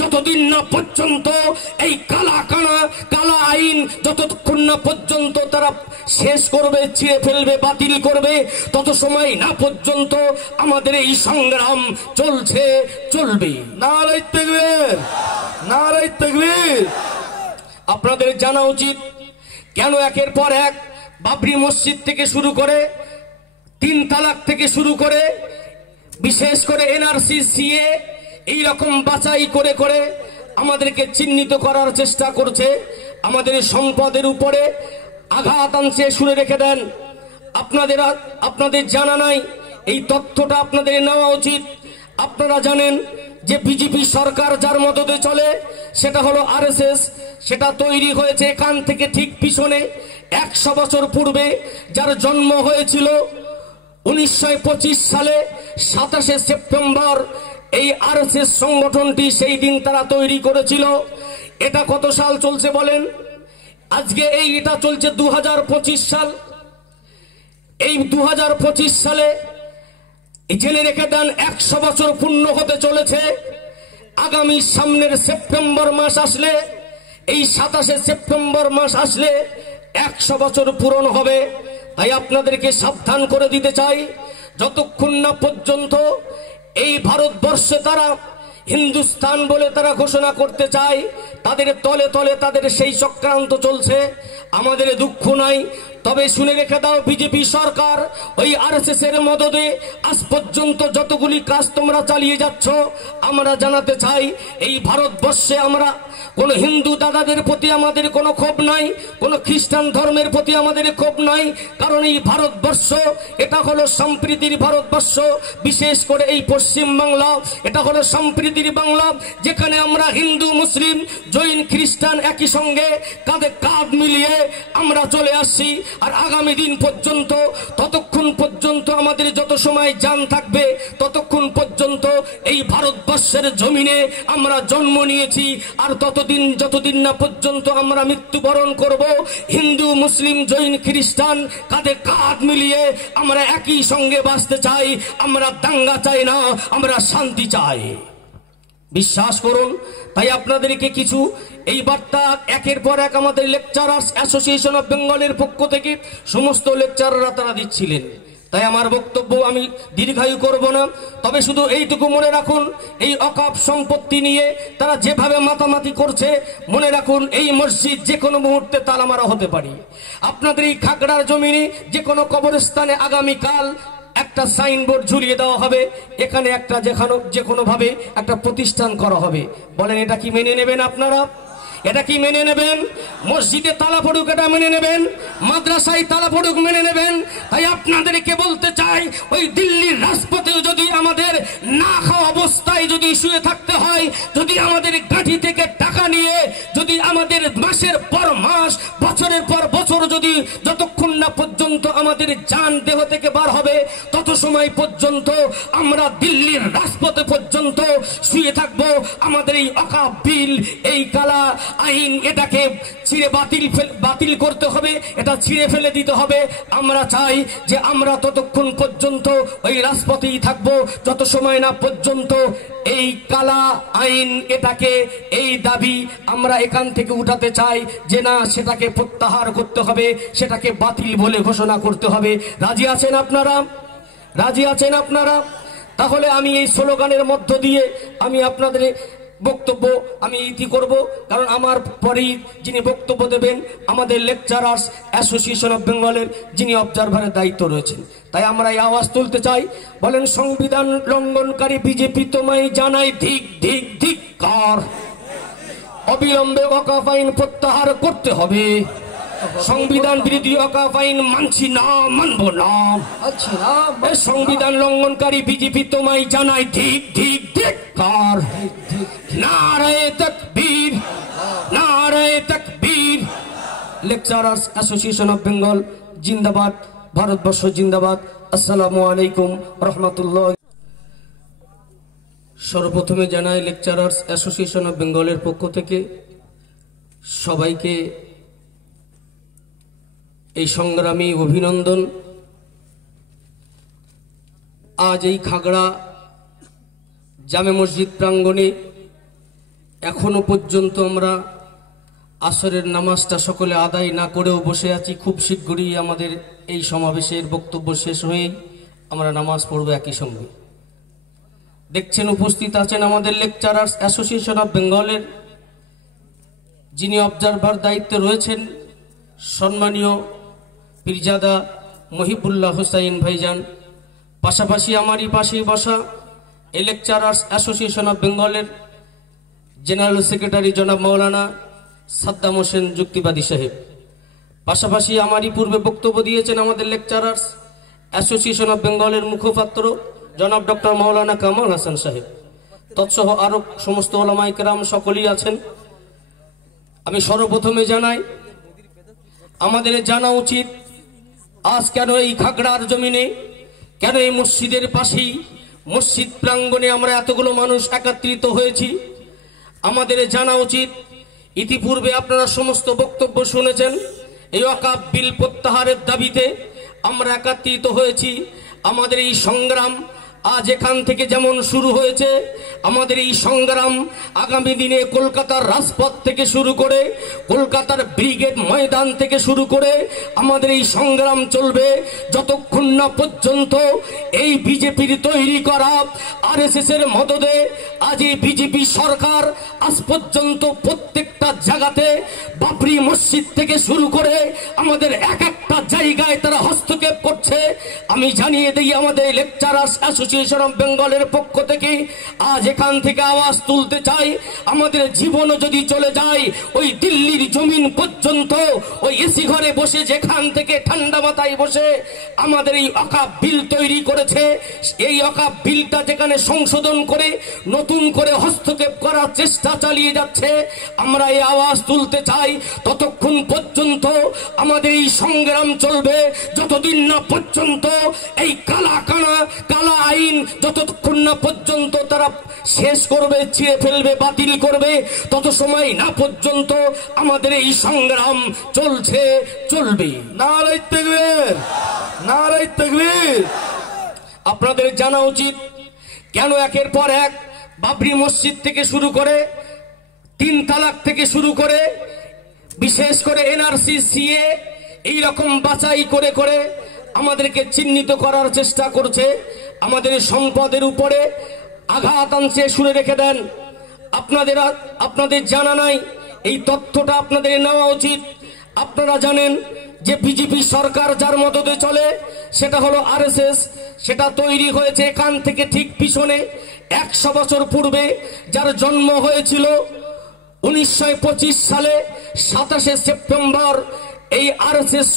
যতদিন না পর্যন্ত এই কালা আইন যতক্ষণ না পর্যন্ত তারা শেষ করবে, ছিঁড়ে ফেলবে, বাতিল করবে, তত সময় না পর্যন্ত আমাদের এই সংগ্রাম চলবে। নারে তাকবীর, নারে তাকবীর। আপনাদের জানা উচিত কেন একের পর এক বাবরি মসজিদ থেকে শুরু করে 3 তালাক থেকে শুরু করে বিশেষ করে এনআরসি, সিএ এই রকম বাছাই করে করে আমাদেরকে চিহ্নিত করার চেষ্টা করছে, আমাদের সম্পদের উপরে আঘাত আনছে। শুনে রেখে দেন, আপনাদের জানা নাই, এই তথ্যটা আপনাদের নেওয়া উচিত। আপনারা জানেন যে বিজেপি সরকার যার মদতে চলে সেটা হলো আরএসএস। সেটা তৈরি হয়েছে এখান থেকে ঠিক পিছনে 100 বছর পূর্বে, যার জন্ম হয়েছিল 1925 সালে 27শে সেপ্টেম্বর। এই আরএসএস সংগঠনটি সেই দিন তারা তৈরি করেছিল। এটা কত সাল চলছে বলেন? আজকে এটা চলছে 2025 সাল। এই 2025 সালে জেনে রেখে দেন 100 বছর পূর্ণ হতে চলেছে। আগামী সামনের সেপ্টেম্বর মাস আসলে, এই 27শে সেপ্টেম্বর মাস আসলে 100 বছর পূরণ হবে। তাই আপনাদেরকে সাবধান করে দিতে চাই, যতক্ষণ না পর্যন্ত এই ভারতবর্ষে তারা হিন্দুস্তান বলে তারা ঘোষণা করতে চায়, তাদের তলে তলে তাদের সেই চক্রান্ত চলছে। আমাদের দুঃখ নাই, তবে শুনে রেখে দাও, বিজেপি সরকার ওই আরএসএস এর মদদে আজ পর্যন্ত যতগুলি কাজ তোমরা চালিয়ে যাচ্ছ, আমরা জানাতে চাই এই ভারতবর্ষে আমরা কোন হিন্দু দাদাদের প্রতি আমাদের কোনো ক্ষোভ নাই, কোন খ্রিস্টান ধর্মের প্রতি আমাদের ক্ষোভ নাই। কারণ এই ভারতবর্ষ এটা হলো সম্প্রীতির ভারতবর্ষ। বিশেষ করে এই পশ্চিম বাংলা এটা হলো সম্প্রীতির বাংলা, যেখানে আমরা হিন্দু, মুসলিম, জৈন, খ্রিস্টান একই সঙ্গে কাঁধে কাঁধ মিলিয়ে আমরা চলে আসছি। আর আগামী দিন পর্যন্ত, ততক্ষণ পর্যন্ত আমাদের যত সময় জান থাকবে, ততক্ষণ পর্যন্ত এই ভারতবর্ষের জমিনে আমরা জন্ম নিয়েছি। আর যতদিন না পর্যন্ত আমরা মৃত্যুবরণ করব, হিন্দু, মুসলিম, জৈন, খ্রিস্টান কাঁধে কাঁধ মিলিয়ে আমরা একই সঙ্গে বাঁচতে চাই। আমরা দাঙ্গা চাই না, আমরা শান্তি চাই। বিশ্বাস করুন। তাই আপনাদেরকে কিছু এই বার্তা একের পর এক আমাদের লেকচারার্স অ্যাসোসিয়েশন অফ বেঙ্গলের পক্ষ থেকে সমস্ত লেকচারাররা তারা দিচ্ছিলেন। তাই আমার বক্তব্য আমি দীর্ঘায়ু করব না, তবে শুধু এইটুকু মনে রাখুন, এই অকাপ সম্পত্তি নিয়ে তারা যেভাবে মাতামাতি করছে, মনে রাখুন এই মসজিদ যে কোনো মুহূর্তে তালা মারা হতে পারে। আপনাদের এই খাগড়ার জমিনে যে কোনো কবরস্থানে আগামীকাল একটা সাইনবোর্ড ঝুলিয়ে দেওয়া হবে, এখানে একটা যে কোনো ভাবে একটা প্রতিষ্ঠান করা হবে। বলেন এটা কি মেনে নেবেন আপনারা? এটা কি মেনে নেবেন? মসজিদে তালা পড়ুক এটা মেনে নেবেন? মাদ্রাসায় তালা পড়ুক মেনে নেবেন? তাই আপনাদেরকে বলতে চাই, ওই দিল্লির রাজপথেও যদি আমাদের না খাওয়া অবস্থায় যদি শুয়ে থাকতে হয়, যদি আমাদের গাঁঠি থেকে টাকা নিয়ে যদি আমাদের মাসের পর মাস, বছরের পর বছর যদি যতক্ষণ না পর্যন্ত আমাদের জান দেহ থেকে বার হবে, তত সময় পর্যন্ত আমরা দিল্লির রাজপথে পর্যন্ত শুয়ে থাকবো। আমাদের এই অকাপ বিল, এই কালা আইন, এটাকে ছিঁড়ে বাতিল করতে হবে, এটা ছিঁড়ে ফেলে দিতে হবে। আমরা চাই যে আমরা ততক্ষণ পর্যন্ত ওই রাজপথেই থাকবো, যত সময় না পর্যন্ত এই কালা আইন, এটাকে এই দাবি আমরা এখান থেকে উঠাতে চাই যে না, সেটাকে প্রত্যাহার করতে হবে, সেটাকে বাতিল বলে ঘোষণা করতে হবে। রাজি আছেন আপনারা? রাজি আছেন আপনারা? তাহলে আমি এই স্লোগানের মধ্য দিয়ে আমি আপনাদের বক্তব্য আমি ইতি করব, কারণ আমার পরেই যিনি বক্তব্য দেবেন আমাদের লেকচারার্স অ্যাসোসিয়েশন অফ বেঙ্গলের যিনি অবজারভারের দায়িত্ব রয়েছেন। তাই আমরা এই আওয়াজ তুলতে চাই, বলেন সংবিধান লঙ্ঘনকারী বিজেপি তোমায় জানাই ধিক ধিক ধিক্কার। অবিলম্বে ওয়াকফ আইন প্রত্যাহার করতে হবে। সংবিধান বিরোধী ওয়াকফ আইন মানছি না, মানব না। সংবিধান লঙ্ঘনকারী বিজেপি তোমায় জানাই ধিক ধিক ধিক্কার। নারায়ে তাকবীর, নারায়ে তাকবীর। লেকচারার্স অ্যাসোসিয়েশন অফ বেঙ্গল জিন্দাবাদ, ভারতবর্ষ জিন্দাবাদ। আসসালামু আলাইকুম রহমতুল্লাহ। সর্বপ্রথমে জানাই লেকচারার্স অ্যাসোসিয়েশন অফ বেঙ্গলের পক্ষ থেকে সবাইকে এই সংগ্রামী অভিনন্দন। আজ এই খাগড়া জামে মসজিদ প্রাঙ্গণে এখনো পর্যন্ত আমরা আসরের নামাজটা সকলে আদায় না করেও বসে আছি। খুব শীঘ্রই আমাদের এই সমাবেশের বক্তব্য শেষ হয়ে আমরা নামাজ পড়ব একই সঙ্গে। দেখছেন উপস্থিত আছেন আমাদের লেকচারার্স অ্যাসোসিয়েশন অফ বেঙ্গলের যিনি অবজারভার দায়িত্বে রয়েছেন সম্মানীয় পীরজাদা মহিবুল্লাহ হুসাইন ভাইজান। পাশাপাশি আমারই পাশে বসা এই লেকচারার্স অ্যাসোসিয়েশন অফ বেঙ্গলের জেনারেল সেক্রেটারি জনাব মৌলানা সাদ্দাম হোসেন যুক্তিবাদী সাহেব। পাশাপাশি আমারই পূর্বে বক্তব্য দিয়েছেন আমাদের লেকচারার্স অ্যাসোসিয়েশন অফ বেঙ্গলের মুখপাত্র জনাব ডক্টর মৌলানা কামাল হাসান সাহেব, তৎসহ আরো সমস্ত ওলামায়ে কেরাম সকলেই আছেন। আমি সর্বপ্রথমে জানাই, আমাদের জানা উচিত আজ কেন এই খাগড়ার জমিনে, কেন এই মসজিদের পাশেই মসজিদ প্রাঙ্গণে আমরা এতগুলো মানুষ একত্রিত হয়েছি। আমাদের জানা উচিত, ইতিপূর্বে আপনারা সমস্ত বক্তব্য শুনেছেন, এই ওয়াকফ বিল প্রত্যাহারের দাবিতে আমরা একত্রিত হয়েছি। আমাদের এই সংগ্রাম আজ এখান থেকে যেমন শুরু হয়েছে, আমাদের এই সংগ্রাম আগামী দিনে কলকাতার রাজপথ থেকে শুরু করে, কলকাতার ব্রিগেড ময়দান থেকে শুরু করে আমাদের এই সংগ্রাম চলবে যতক্ষণ না পর্যন্ত এই বিজেপির তৈরি করা আরএসএস এর মদদে আজ এই বিজেপি সরকার আজ পর্যন্ত প্রত্যেকটা জায়গাতে বাবরি মসজিদ থেকে শুরু করে আমাদের এক একটা জায়গায় তারা হস্তক্ষেপ করছে। আমি জানিয়ে দিই, আমাদের লেকচারার্স অ্যাসোসিয়েশন অফ বেঙ্গলের পক্ষ থেকে আজ এখান থেকে আওয়াজ তুলতে চাই, আমাদের জীবনও যদি চলে যায় ওই দিল্লির জমিন পর্যন্ত, ওই এসি ঘরে বসে যেখান থেকে ঠান্ডা মাথায় বসে আমাদের এই ওয়াকফ বিল তৈরি করেছে, এই ওয়াকফ বিলটা যেখানে সংশোধন করে নতুন করে হস্তক্ষেপ করার চেষ্টা চালিয়ে যাচ্ছে, আমরা এই আওয়াজ তুলতে চাই। ততক্ষণ পর্যন্ত আমাদের এই সংগ্রাম চলবে যতদিন না পর্যন্ত এই কালা আইন যতক্ষণ না পর্যন্ত তারা শেষ করবে, ছিঁড়ে ফেলবে, বাতিল করবে, তত সময় না পর্যন্ত আমাদের এই সংগ্রাম চলবে। নারে তাকবীর, নারে তাকবীর। আপনাদের জানা উচিত কেন একের পর এক বাবরি মসজিদ থেকে শুরু করে, 3 তালাক থেকে শুরু করে, বিশেষ করে এনআরসি সিএ এই রকম বাছাই করে করে আমাদেরকে চিহ্নিত করার চেষ্টা করছে, আমাদের সম্পদের উপরে আঘাত আনছে। শুনে রেখে দেন, আপনাদের জানা নাই, এই তথ্যটা আপনাদের নেওয়া উচিত। আপনারা জানেন যে বিজেপি সরকার যার মদদে চলে সেটা হলো আরএসএস। সেটা তৈরি হয়েছে এখান থেকে ঠিক পিছনে 100 বছর পূর্বে, যার জন্ম হয়েছিল 1925 সালে 27শে সেপ্টেম্বর। এই আরএসএস